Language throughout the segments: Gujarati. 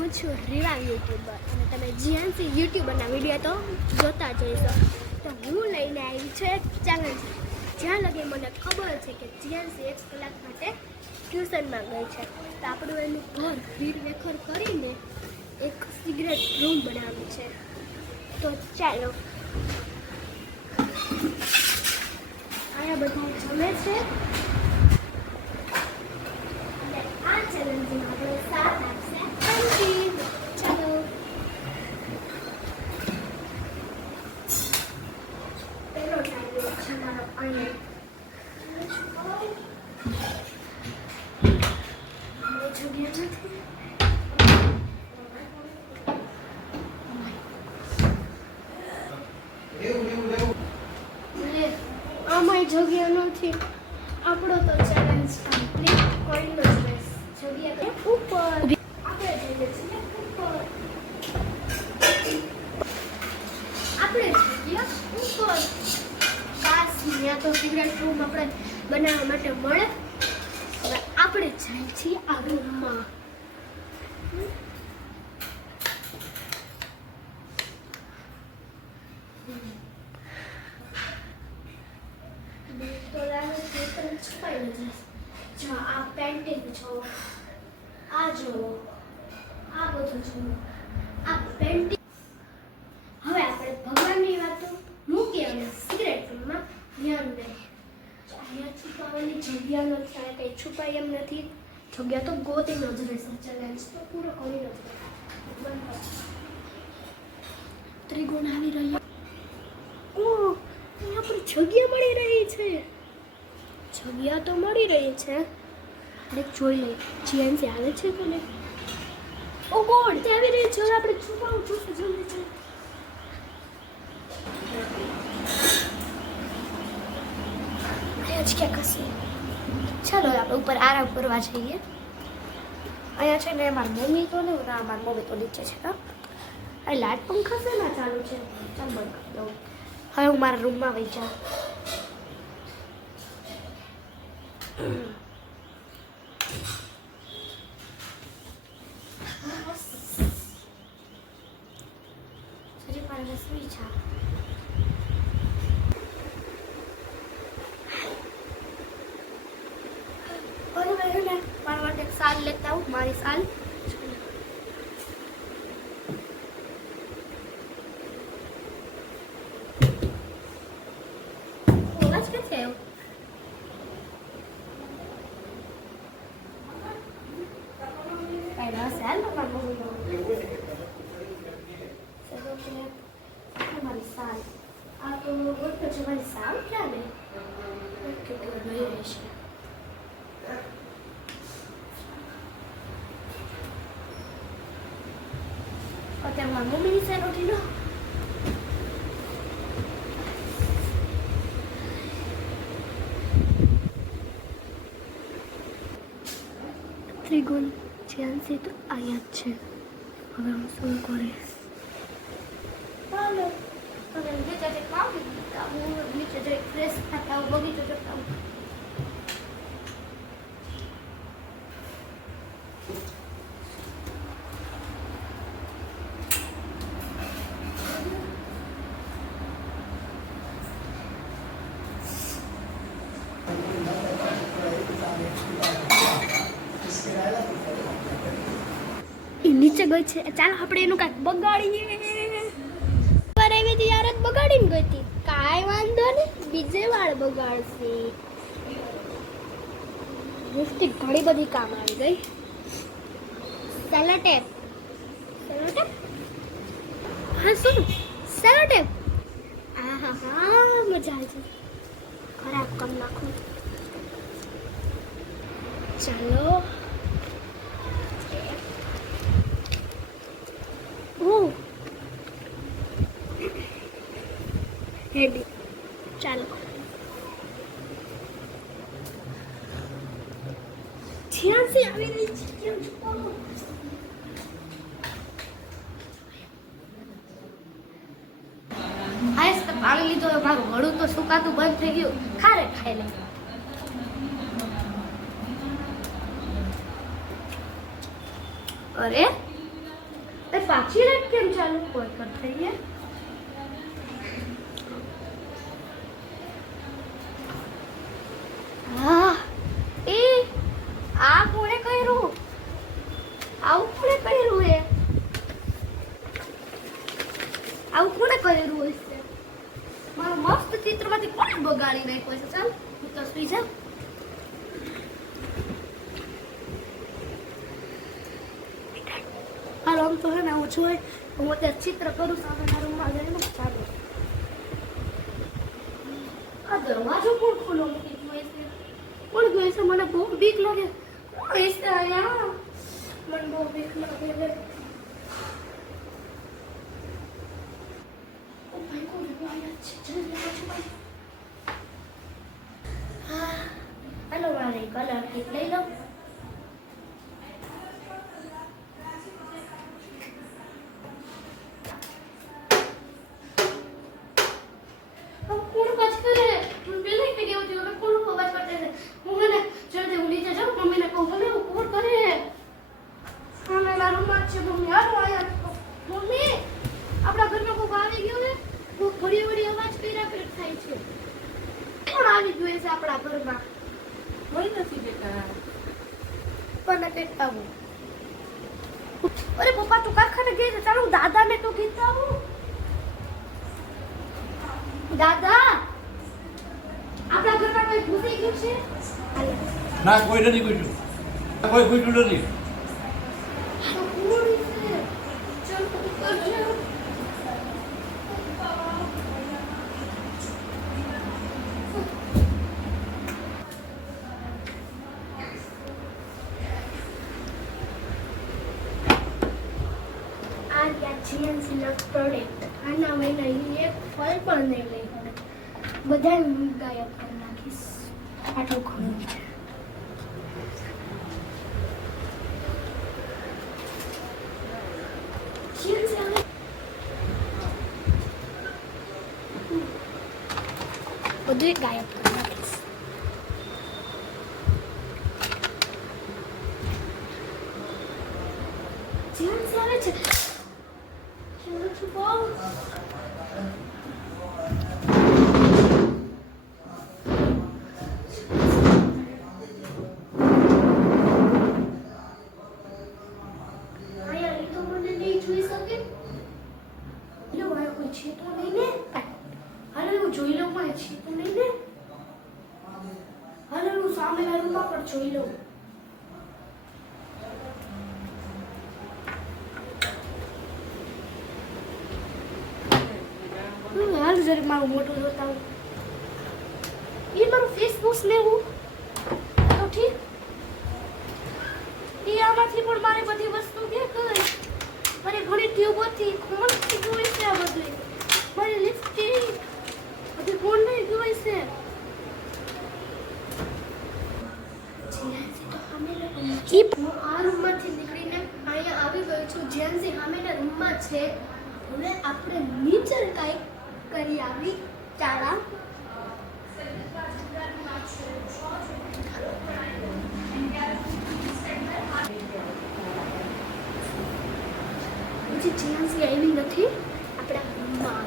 હું છું રીવા યુટ્યુબર અને તમે જીએનસી યુટ્યુબરના વિડીયો તો જોતા જ હશો. તો હું લઈને આવી છે ચેલેન્જ, જ્યાં લગી મને ખબર છે કે જીએનસી 1 કલાક માટે ટ્યુશનમાં ગઈ છે. તો આપણું એનું ઘર વીરવેખર કરીને એક સિગરેટ રૂમ બનાવ્યું છે. તો ચાલો, અહીંયા બધા જમે છે અને આ ચેલેન્જમાં આપણે સાથ આપશે આંટી. ચાલો, પેલો ટાઈમ છે મારો અહીંયા જગ્યા નથી. આમાંય જગ્યા નથી. આપણો તો ચેલેન્જ કમ્પ્લીટ કોઈનો જ રહેશે. જગ્યા ઉપર આપણે જઈએ છીએ ઉપર. આપણે જગ્યા ઉપર. બસ ત્યાં તો સિગરેટ રૂમ આપણે બનાવવા માટે મળે. હવે આપણે જઈએ છીએ આ રૂમમાં. જો આ પેન્ટિંગ જો, આ જો, આ બધું જો, આ પેન્ટિંગ. હવે આપણે ભગવાનની વાતો મૂકી અને સિગરેટ રૂમમાં ધ્યાન દે. અહીંયા છુપાવવાની જગ્યા નથી, આ કંઈ છુપાય એમ નથી. જગ્યા તો ગોતીનો જ રહેશે. ચેલેન્જ તો પૂરો કરી નથી. ત્રિગુણ આવી રહ્યા. ઓહ, અહીંયા પર જગ્યા મળી રહી છે. જગ્યા તો મળી રહી છે. આપણે જોઈ લઈએ જીએનસી આવે છે કે નહીં. ઓ ગોડ, તે આવી રહી છે. આપણે છુપાવું છું જલ્દી છે. અહીંયા જ ક્યાંક હશે. ચાલો આપણે ઉપર આરામ કરવા જઈએ. અહીંયા છે ને મારી મમ્મી તો નહીં, ના મારી મમ્મી તો નીચે છે. હા, આ લાઇટ પંખા છે ને ચાલુ છે. ચાલ બંધ કરી દઉં. હવે હું મારા રૂમમાં વહી જાઉં. સજી મારે સુઈ જા. મારા માટે સાલ લેતા આવું. મારી સાલ અવાજ ક્યાંથી આવ્યો? મારી સાલ આ તો પછી મારી સાલ ક્યાં ને કેટલું ગઈ રહેશે. અત્યારે મારી મમ્મીની સાલ ઉઠી લો. ત્રિગુણ જીએનસી તો અહીંયા જ છે. હવે હું શું કરીશ? ચાલો, હવે નીચે જઈ ખાવું. હું નીચે જઈ ફ્રેશ થતા હું બગીચો જોતા હું. નીચે ગઈ છે. ચાલો આપણે એનું કાંઈક બગાડીએ. પર આવી હતી યાર, જ બગાડીને ગઈ હતી. કાંઈ વાંધો નહીં, બીજે વાર બગાડશે. મુફતી ઘણી બધી કામ આવી ગઈ. સેલોટેપ. સેલોટેપ? હા શું સેલોટેપ? હા હા હા, મજા આવે છે. ખરાબ કામ નાખું. ચાલો. રેડી. ચાલો જીએનસી આવી રહી છે. કેમ છુપાવો? આઈસ તો પાણી લીધો. મારું ગળું તો સુકાતું બંધ થઈ ગયું. ખારે ખાઈ લે. અરે એ પાછી લાઈટ કેમ ચાલુ કોઈ કર થઈ છે? હા એ આ કોણે કર્યું? આવું કોણે કર્યું હે? આવું કોણે કર્યું હશે? મારું મસ્ત ચિત્રમાંથી કોણે બગાડી નાખ્યો છે? ચાલ હું તો સુઈ જાઉં. હાલ આમ તો હે ને હું છું હું અત્યારે ચિત્ર કરું સામેના રૂમમાં જઈને ચાલુ. આ દરવાજો કોણ ખુલ્લો મૂકી દીધો છે? કોણ ગયું છે? મને બહુ બીક લાગે. કોણ હશે અહીંયા? મને બહુ બીક લાગે છે. ઓ ભાઈ કોણ આવ્યા છે? જલ્દી આવો ભાઈ. હા હાલો મારે કલર કીટ લઈ લો. આપણા ઘરમાં કોઈ નથી બેટા. પણ કેટલા આવું? અરે પપ્પા તું કારખાને ગઈ છે, ચાલો હું દાદાને તો કીધું આવું. દાદા આપણા ઘરમાં કોઈ ઘૂસી ગયું છે? ના કોઈ નથી ઘૂસ્યું. કોઈ ઘૂસ્યું નથી. તો કોણ છે? ચાલ તું કરજે. જીએનસી ના પ્રોડક્ટ આના મહિના એક ફળ પણ નહીં લઈ બધા ગાયબ કરી નાખીશ. આટલું ઘણું છે. બધું ગાયબ કરી નાખીશ. જીએનસી આવે છે. છુપાવ આયા એ તો મને નહીં જોઈ શકે. લો આ કોઈ છે તો નહીં ને? હાલે હું જોઈ લઉં માં છે તો નહીં ને? હાલે હું સામેના રૂમમાં પણ જોઈ લઉં. હાલ જરી મારું મોટું જોતા એ મારું ફેસબુક લેવું તો ઠીક. એ આમાંથી પણ મારી બધી વસ્તુ ક્યાં ગઈ? મારી ઘણી ટ્યુબ હતી કોણ જોઈ છે? આ બધું મારી લિપસ્ટિક બધી કોણ નહીં જોઈ છે? હું આ રૂમમાંથી નીકળીને અહીંયા આવી ગયો છું. જેન્સી સામેના રૂમમાં છે. હવે આપણે નીચે કાંઈક કરી આવી ચાલા. હજી જીએનસી આવી નથી આપણા રૂમમાં.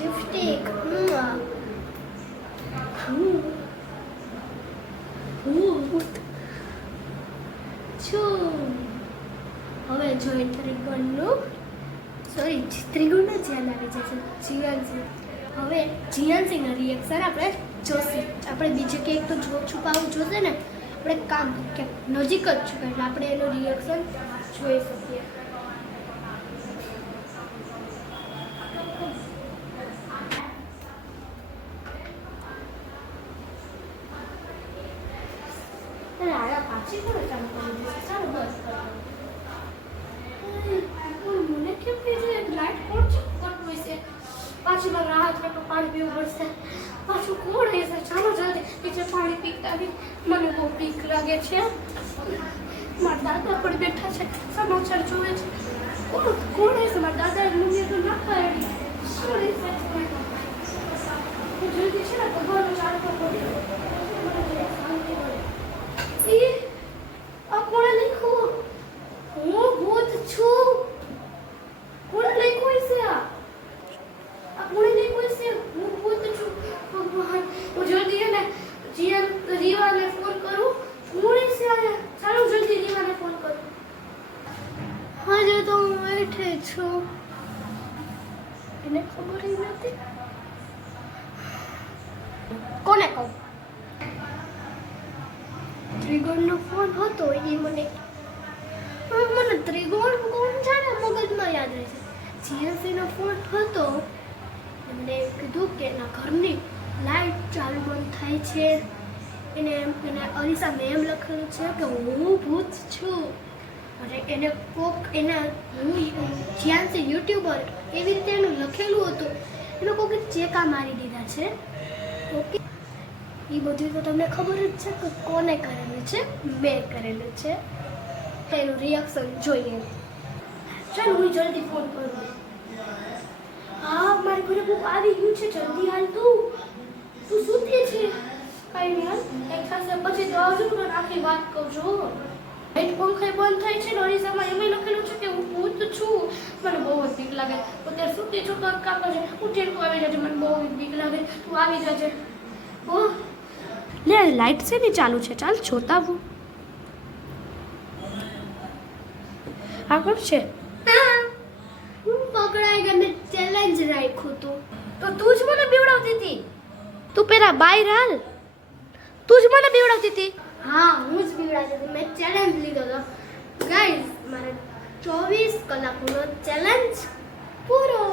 લિપસ્ટિક હવે જોઈ ત્રિકોણનું ત્રિકોણનું ધ્યાન આવી જશે. જીએનસી હવે જીએનસીના રિએક્શન આપણે જોશે. આપણે બીજું કંઈક તો છુપાવવું જોશે ને. આપણે કામ કે નજીક જ છું એટલે આપણે એનું રિએક્શન જોઈ શકીએ. પાછી કોને ચાલુ કરી દીધી? ચાલો બસ મને કેમ કીધું? લાઈટ કોણ છે કરતું હશે? પાછી મારે રાહત માટે પાણી પીવું પડશે. પાછું કોણ હશે? ચાલો જલ્દી નીચે પાણી પીતા આવી. મને બહુ બીક લાગે છે. મારા દાદા પણ બેઠા છે, સમાચાર જોવે છે. કોણ હશે? મારા દાદા મમ્મી તો ના પાડી. કોણ હશે? જલ્દી છે ને ભગવાનનો ચાળકો કરી દો. મને જરા શાંતિ મળે. ઈ આ કોણે લખ્યું? હું ભૂત છું. કોણે લખ્યું છે આ? આ કોણે લખ્યું છે? હું ભૂત છું. ભગવાન, હું જલ્દી હે ને રીવાને ફોન કરું. કોણે છે આયા? ચાલો જલ્દી રીવાને ફોન કરું. હજુ તો હું બેઠી છું. એને ખબર ય નથી. કોને કહું? ત્રિગુણનો ફોન હતો એ મને ત્રિગુણ કોણ જાણે મગજમાં યાદ રહે છે. જીએસસીનો ફોન હતો એમને કીધું કે એના ઘરની લાઈટ ચાલુ બંધ થાય છે. એને અરીસા મેમ લખેલું છે કે હું ભૂત છું. અને એને કોક એના હું જ્યાંથી યુટ્યુબર એવી રીતે એનું લખેલું હતું. એનો કોકે ચેકા મારી દીધા છે. ઓકે, એ બધું તો તમને ખબર જ છે કે કોને કરેલું છે. મેં કરેલું છે. એનું રિએક્શન જોઈએ. ચાલ હું જલ્દી ફોન કરું. હા, મારી ઘરે કોક આવી ગયું છે. જલ્દી હાલ તું સૂતી છે. કઈ નહીં હાલ, એક થશે પછી તો હજુ પણ આખી વાત કહું છું. લાઈટ પંખા બંધ થાય છે ને અરીસામાં એમાં લખેલું છે કે હું ભૂત છું. મને બહુ જ બીક લાગે. અત્યારે સૂતી છું તો એક કામ કરજે, ઉઠીને તું આવી જજે. મને બહુ બીક લાગે. તું આવી જજે. ઓ લે, લાઈટ છે ને ચાલુ છે. ચાલ જોતા હું. આ કોણ છે? હું પકડાઈ ગઈ. મેં ચેલેન્જ રાખ્યું તું. તો તું જ મને બીવડાવતી હતી. તું પેલા બહાર હાલ. તું જ મને બીવડાવતી હતી. હા, હું જ બીવડાવતી હતી. મેં ચેલેન્જ લીધો હતો. ગાઈઝ, મારે 24 કલાકનો ચેલેન્જ પૂરો.